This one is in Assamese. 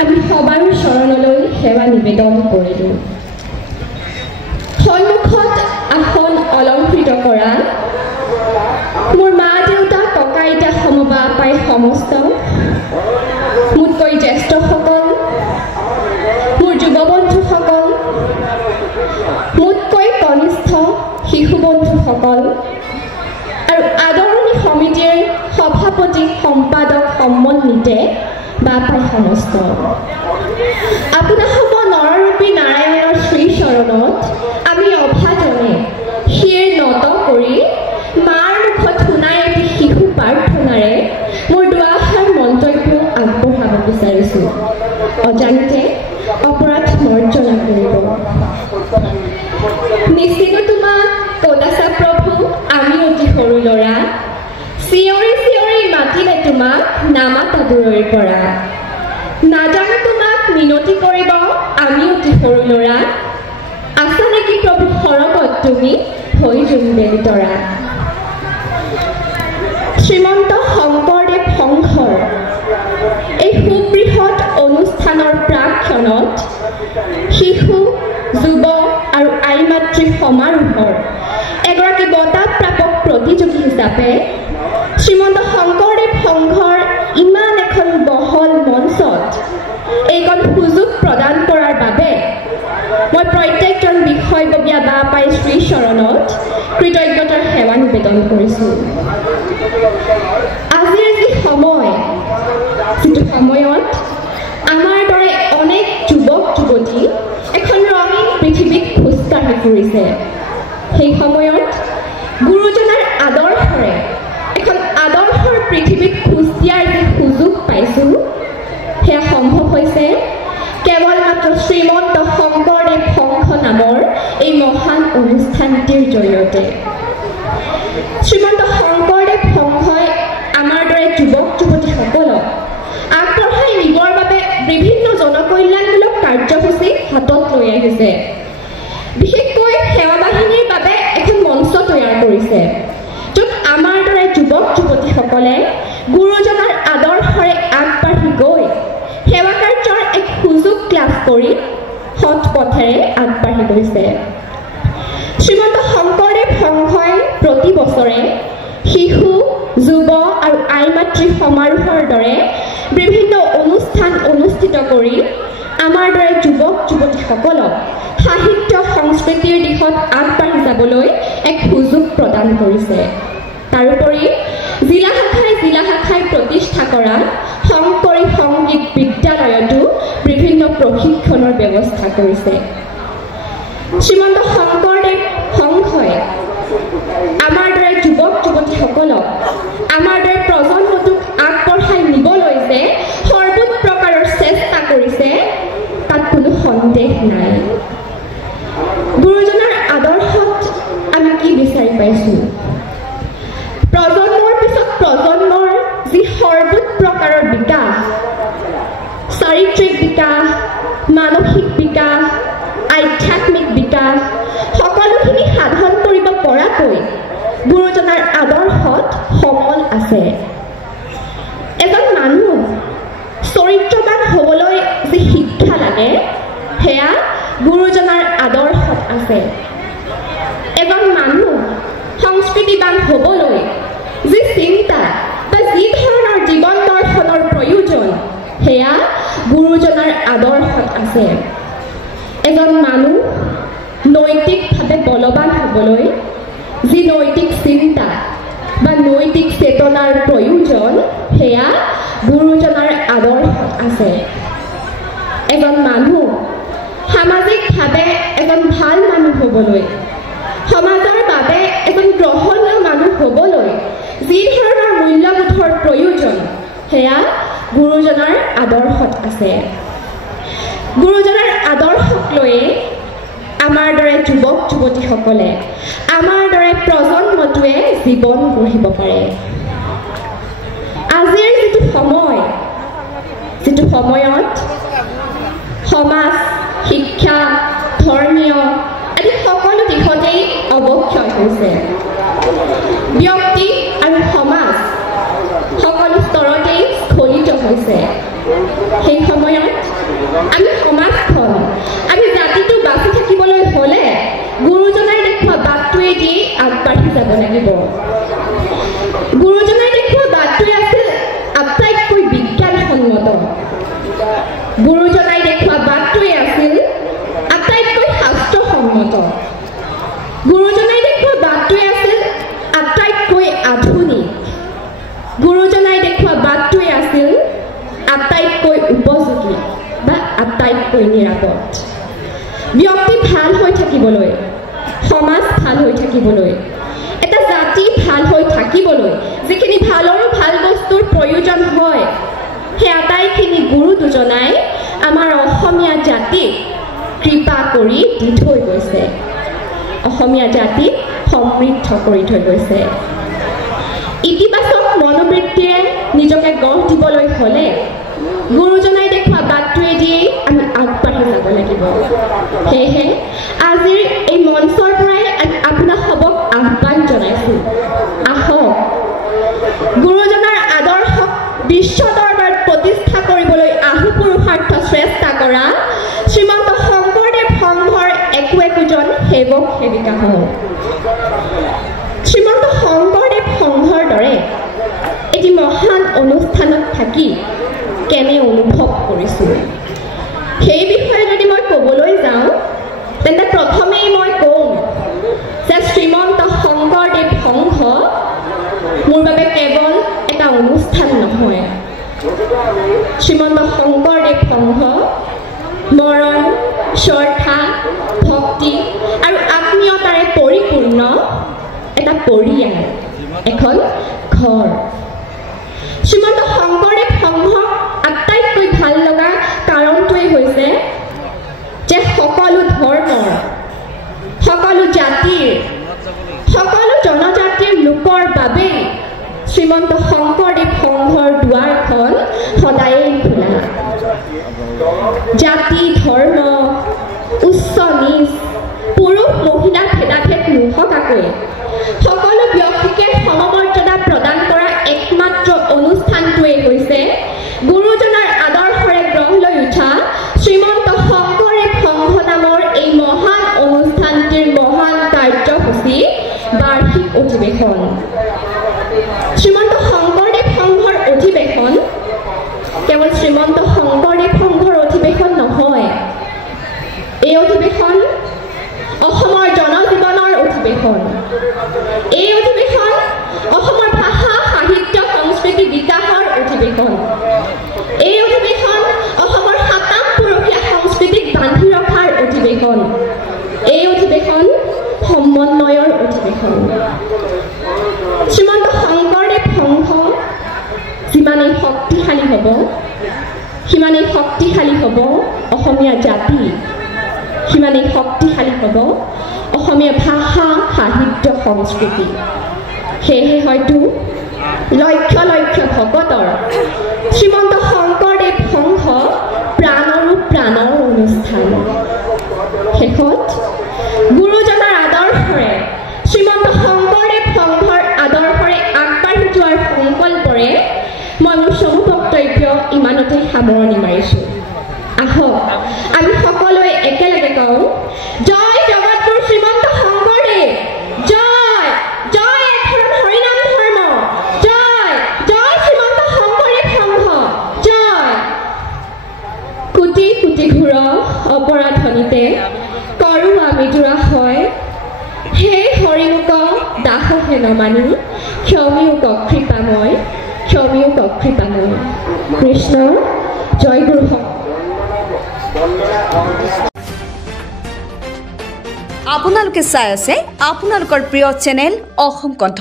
আমি সবাৰ চৰণলৈ সেৱা নিবেদন কৰিলোঁ। সন্মুখত আসন অলংকৃত কৰা মোৰ মা দেউতা ককা আইতা সমবা পাই সমস্ত মোতকৈ জ্যেষ্ঠসকল, মোৰ যুৱ বন্ধুসকল, মোতকৈ কনিষ্ঠ শিশু বন্ধুসকল আৰু আদৰণি সমিতিৰ সভাপতি সম্পাদক সমন্বিতে বা পাই সমস্ত আপোনাসৱ নৰৰূপী নাৰায়ণৰ শ্ৰীচৰণত আমি অভাজনে শিৰ নত কৰি মাৰ মুখত শুনাই এটি শিশু প্ৰাৰ্থনাৰে মোৰ দুআষাৰ মন্তব্য আগবঢ়াব বিচাৰিছোঁ। অজানিতে অপৰাধ মৰ্জনা কৰিব। নিশ্চিত তোমাক ক'ত আছা প্ৰভু, আমি অতি সৰু ল'ৰা, চিঞৰি চিঞৰি মাতিলে তোমাক নামাতা দূৰৈৰ পৰা। নাজানো তোমাক মিনতি কৰিব আমি অতি সৰু ল'ৰা, আছা নেকি প্ৰভু সৰগত তুমি হৈ জোনবেলি তৰা। শ্ৰীমন্ত শংকৰদেৱ সংঘৰ এই সুবৃহৎ অনুষ্ঠানৰ প্ৰাক্ষণত শিশু, যুৱ আৰু আই মাতৃ সমাৰোহৰ এগৰাকী বঁটাপ্ৰাপক প্ৰতিযোগী হিচাপে শ্ৰীমন্ত শংকৰদেৱ সংঘৰ ইমান এখন বহল মঞ্চত এইখন সুযোগ প্ৰদান কৰাৰ বাবে মই প্ৰত্যেকজন বিষয়ববীয়া বা পাই শ্ৰীচৰণত কৃতজ্ঞতাৰ সেৱা নিবেদন কৰিছোঁ। আজিৰ যি সময়, যিটো সময়ত আমাৰ দৰে অনেক যুৱক যুৱতী এখন ৰঙীন পৃথিৱীত খোজকাঢ়ি ফুৰিছে, সেই সময়ত গুৰুজনাৰ আদৰ্শৰে এখন আদৰ্শৰ পৃথিৱীত খোজ দিয়াৰ যি সুযোগ পাইছোঁ সেয়া সম্ভৱ হৈছে কেৱল মাত্ৰ শ্ৰীমন্ত শংকৰদেৱ সংঘ নামৰ এই মহান অনুষ্ঠানটিৰ জৰিয়তে। শ্ৰীমন্ত শংকৰদেৱ সংঘই আমাৰ দৰে যুৱক যুৱতীসকলক আগবঢ়াই নিবৰ বাবে বিভিন্ন জনকল্যাণমূলক কাৰ্যসূচী হাতত লৈ আহিছে। বিশেষকৈ সেৱা বাহিনীৰ বাবে এখন মঞ্চ তৈয়াৰ কৰিছে, য'ত আমাৰ দৰে যুৱক যুৱতীসকলে গুৰুজনাৰ আদৰ্শৰে আগবাঢ়ি গৈ সেৱা কাৰ্যৰ এক সুযোগ লাভ কৰি সৎ পথেৰে আগবাঢ়ি গৈছে। শ্ৰীমন্ত শংকৰদেৱ সংঘই প্ৰতি বছৰে শিশু, যুৱ আৰু আই মাতৃ সমাৰোহৰ দৰে বিভিন্ন অনুষ্ঠান অনুষ্ঠিত কৰি আমাৰ দৰে যুৱক যুৱতীসকলক সাহিত্য সংস্কৃতিৰ দিশত আগবাঢ়ি যাবলৈ এক সুযোগ প্ৰদান কৰিছে। তাৰোপৰি জিলা শাখাই প্ৰতিষ্ঠা কৰা শংকৰী সংগীত বিদ্যালয়তো বিভিন্ন প্ৰশিক্ষণৰ ব্যৱস্থা কৰিছে। শ্ৰীমন্ত শংকৰদেৱ সংঘই আমাৰ দৰে যুৱক যুৱতীসকলক, আমাৰ দৰে প্ৰজন্মটোক আগবঢ়াই নিবলৈ যে সৰ্বোচ্চ প্ৰকাৰৰ চেষ্টা কৰিছে তাত কোনো সন্দেহ নাই। গুৰুজনাৰ আদৰ্শত আমি কি বিচাৰি পাইছোঁ? প্ৰজন্মৰ পিছত প্ৰজন্মৰ যি সৰ্বোচ্চ প্ৰকাৰৰ বিকাশ, চাৰিত্ৰিক বিকাশ, মানসিক বিকাশ, আধ্যাত্মিক বিকাশ সকলোখিনি সাধন কৰিব পৰাকৈ গুৰুজনাৰ আদৰ্শত সমল আছে। এজন মানুহ চৰিত্ৰবান হ'বলৈ যি শিক্ষা লাগে সেয়া গুৰুজনাৰ আদৰ্শত আছে। এজন মানুহ সংস্কৃতিবান হ'বলৈ যি চিন্তা বা যি ধৰণৰ জীৱন দৰ্শনৰ প্ৰয়োজন সেয়া গুৰুজনাৰ আদৰ্শত আছে। এজন মানুহ নৈতিকভাৱে বলৱান হ'বলৈ যি নৈতিক চিন্তা বা নৈতিক চেতনাৰ প্ৰয়োজন সেয়া গুৰুজনাৰ আদৰ্শত আছে। এজন মানুহ সামাজিকভাৱে এজন ভাল মানুহ হ'বলৈ, সমাজৰ বাবে এজন গ্ৰহণীয় মানুহ হ'বলৈ যি ধৰণৰ মূল্যবোধৰ প্ৰয়োজন সেয়া গুৰুজনাৰ আদৰ্শত আছে। গুৰুজনাৰ আদৰ্শক লৈয়ে আমাৰ দৰে যুৱক যুৱতীসকলে, আমাৰ দৰে প্ৰজন্মটোৱে জীৱন গঢ়িব পাৰে। আজিৰ যিটো সময়ত সমাজ, শিক্ষা, ধৰ্মীয় আদি সকলো দিশতেই অৱক্ষয় হৈছে। ব্যক্তি আৰু সমাজ সকলো স্তৰতেই স্খলিত হৈছে। সেই সময়ত আমি সমাজখন আমি জাতিটো বাচি থাকিবলৈ হ'লে গুৰুজনাই দেখুওৱা বাটটোৱেদি আগবাঢ়ি যাব লাগিব গুৰুজনাই দেখুওৱা বাটটোৱে আছিল আটাইতকৈ বিজ্ঞানসন্মত গুৰুজনাই দেখুওৱা বাটটোৱে আছিল আটাইতকৈ শাস্ত্ৰসন্মত গুৰুজনাই দেখুওৱা বাটটোৱে আছিল আটাইতকৈ আধুনিক গুৰুজনাই দেখুওৱা বাটটোৱে আছিল আটাইতকৈ উপযোগী বা আটাইতকৈ নিৰাপদ ব্যক্তি ভাল হৈ থাকিবলৈ সমাজ ভাল হৈ থাকিবলৈ এটা জাতি ভাল হৈ থাকিবলৈ যিখিনি ভালৰ ভাল বস্তুৰ প্ৰয়োজন হয় সেই আটাইখিনি গুৰু দুজনাই আমাৰ অসমীয়া জাতিক কৃপা কৰি দি থৈ গৈছে অসমীয়া জাতিক সমৃদ্ধ কৰি থৈ গৈছে ইতিবাচক মনোবৃত্তিৰে নিজকে গঢ় দিবলৈ হ'লে গুৰুজনাই দেখুওৱা বাটটোৱেদি আমি আগবাঢ়ি যাব লাগিব সেয়েহে আজিৰ এই মঞ্চৰ পৰাই আপোনাক সবক আহ্বান জনাইছোঁ আহক গুৰুজনাৰ আদৰ্শক বিশ্ব দৰবাৰত প্ৰতিষ্ঠা কৰিবলৈ আহু পুৰুষাৰ্থ চেষ্টা কৰা শ্ৰীমন্ত শংকৰদেৱ সংঘৰ একোজন সেৱক সেৱিকা হওঁ শ্ৰীমন্ত শংকৰদেৱ সংঘৰ দৰে এটি মহান অনুষ্ঠানত থাকি কেনে অনুভৱ কৰিছোঁ সেই বিষয়ে যদি মই ক'বলৈ যাওঁ তেন্তে প্ৰথমেই মই কওঁ যে শ্ৰীমন্ত শংকৰদেৱ সংঘ মোৰ বাবে কেৱল এটা অনুষ্ঠান নহয় শ্ৰীমন্ত শংকৰদেৱ সংঘ মৰম শ্ৰদ্ধা ভক্তি আৰু আত্মীয়তাৰে পৰিপূৰ্ণ এটা পৰিয়াল এখন ঘৰ শ্ৰীমন্ত শংকৰদেৱ সংঘক আটাইতকৈ ভাল লগা কাৰণটোৱেই হৈছে যে সকলো ধৰ্মৰ সকলো জাতিৰ সকলো জনজাতিৰ লোকৰ বাবেই শ্ৰীমন্ত শংকৰদেৱ সংঘৰ দুৱাৰখন সদায়েই খোলা জাতি ধৰ্ম উচ্চ নিচ পুৰুষ মহিলা ভেদাভেদ নোহোৱাকৈ সকলো ব্যক্তিকে সমমৰ্যাদা প্ৰদান কৰা একমাত্ৰ অনুষ্ঠানটোৱেই হৈছে গুৰুজনাৰ আদৰ্শৰে গঢ় লৈ উঠা শ্ৰীমন্ত শংকৰদেৱ সংঘ নামৰ এই মহান অনুষ্ঠানটিৰ মহান কাৰ্যসূচী বাৰ্ষিক অধিৱেশন শ্ৰীমন্ত শংকৰদেৱ সংঘৰ অধিৱেশন কেৱল শ্ৰীমন্ত শংকৰদেৱ সংঘৰ অধিৱেশন নহয় এই অধিৱেশন অসমৰ জনজীৱনৰ অধিৱেশন এই অধিৱেশন অসমৰ ভাষা সাহিত্য সংস্কৃতি বিকাশৰ অধিৱেশন এই অধিৱেশন অসমৰ সাতাম পুৰুষীয়া সংস্কৃতিক বান্ধি ৰখাৰ অধিৱেশন এই অধিৱেশন সমন্বয়ৰ অধিৱেশন শ্ৰীমন্ত শংকৰদেৱ সংঘ যিমানেই শক্তিশালী হ'ব সিমানেই শক্তিশালী হ'ব অসমীয়া জাতি সিমানেই শক্তিশালী হ'ব অসমীয়া ভাষা সাহিত্য সংস্কৃতি সেয়েহে হয়তো লক্ষ লক্ষ ভকতৰ শ্ৰীমন্ত শংকৰদেৱ সংঘ প্ৰাণৰো প্ৰাণৰ অনুষ্ঠান শেষত গুৰুজনাৰ আদৰ্শৰে শ্ৰীমন্ত শংকৰদেৱ সংঘৰ আদৰ্শৰে আগবাঢ়ি যোৱাৰ সংকল্পৰে মই মোৰ চমু বক্তব্য ইমানতে সামৰণি মাৰিছোঁ আহক আমি সকলোৱে একেলগে কওঁ জয় জগতগুৰু শ্ৰীমন্ত শংকৰদেৱ জয় জয় এখন হৰিনাম ধৰ্ম জয় জয় শ্ৰীমন্ত শংকৰদেৱ সংঘ জয় কোটি কোটি ঘূৰ অপৰাধনিতে কৰোঁ আমি জোৰা হয় হে হৰিমুক দাসহে নমানি ক্ষমিউক কৃপাময় ক্ষমিউক কৃপাময় কৃষ্ণ জয় গুৰু আপোনালোকে চাই আছে আপোনালোকৰ প্ৰিয় চেনেল অসম কণ্ঠ।